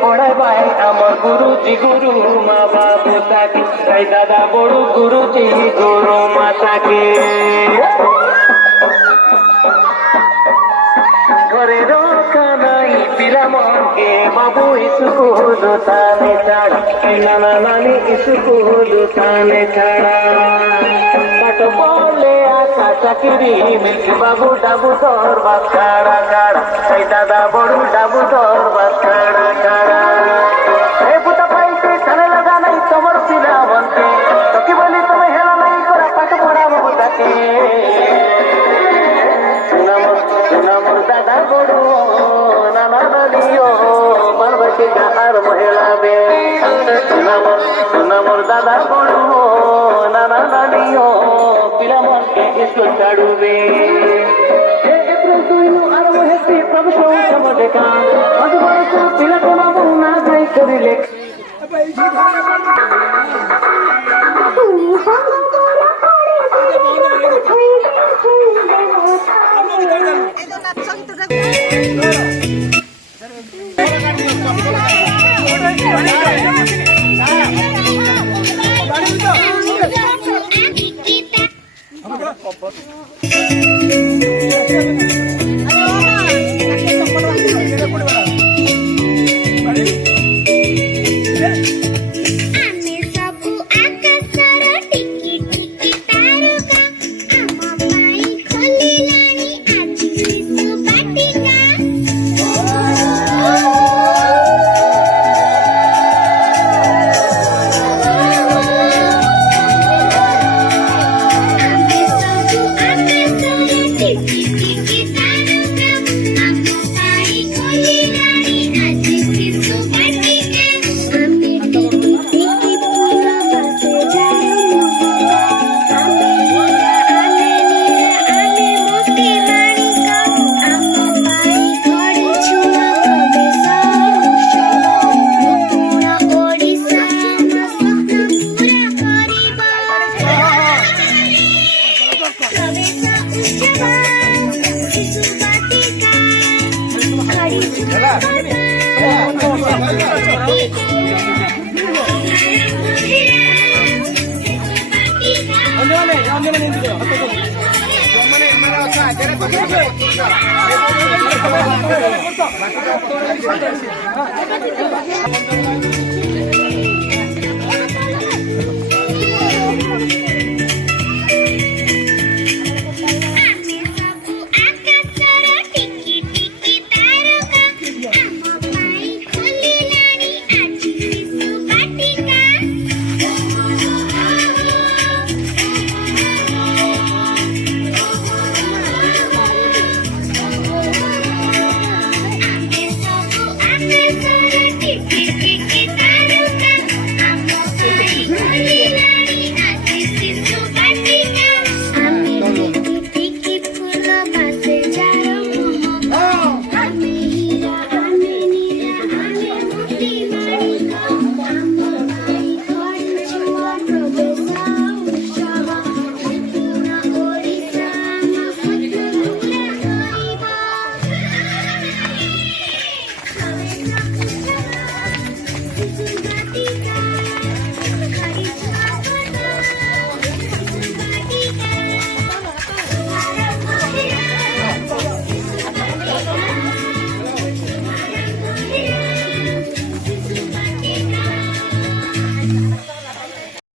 পড়াবাই আমার গুরুজি গুরু মা বাবু তাকে তাই দাদা বড় গুরুজি গুরু মাতাকে ঘরের কানাই পিলামকে বাবু স্কুল তানে ছাড়া নানা নানি স্কুল তানে ছাড়া কাট বলে আশা চাকরি মিলছে বাবু ডাবু তোর বাস কাড়া কাড়া তাই দাদা বড় ডাবু তোর বাস কাড়া কাড়া এ পুতা পাইছে ছানে লাগা নাই তোমার পিলামকে তোকে বলি তুমি হেলা নাই করা পাঠ পড়াবো তাকে দাদা বড় নানা নানিও বারবাকে যাহার মহিলাবে সোনামর দাদা বড় নানা নানিও পিলামনকে স্কুল ছাড়ুবে আর মহেশি প্রভু সৌসম দেখা মধুবয়স পিলা কোনাবু না যাই করিলে Gracias.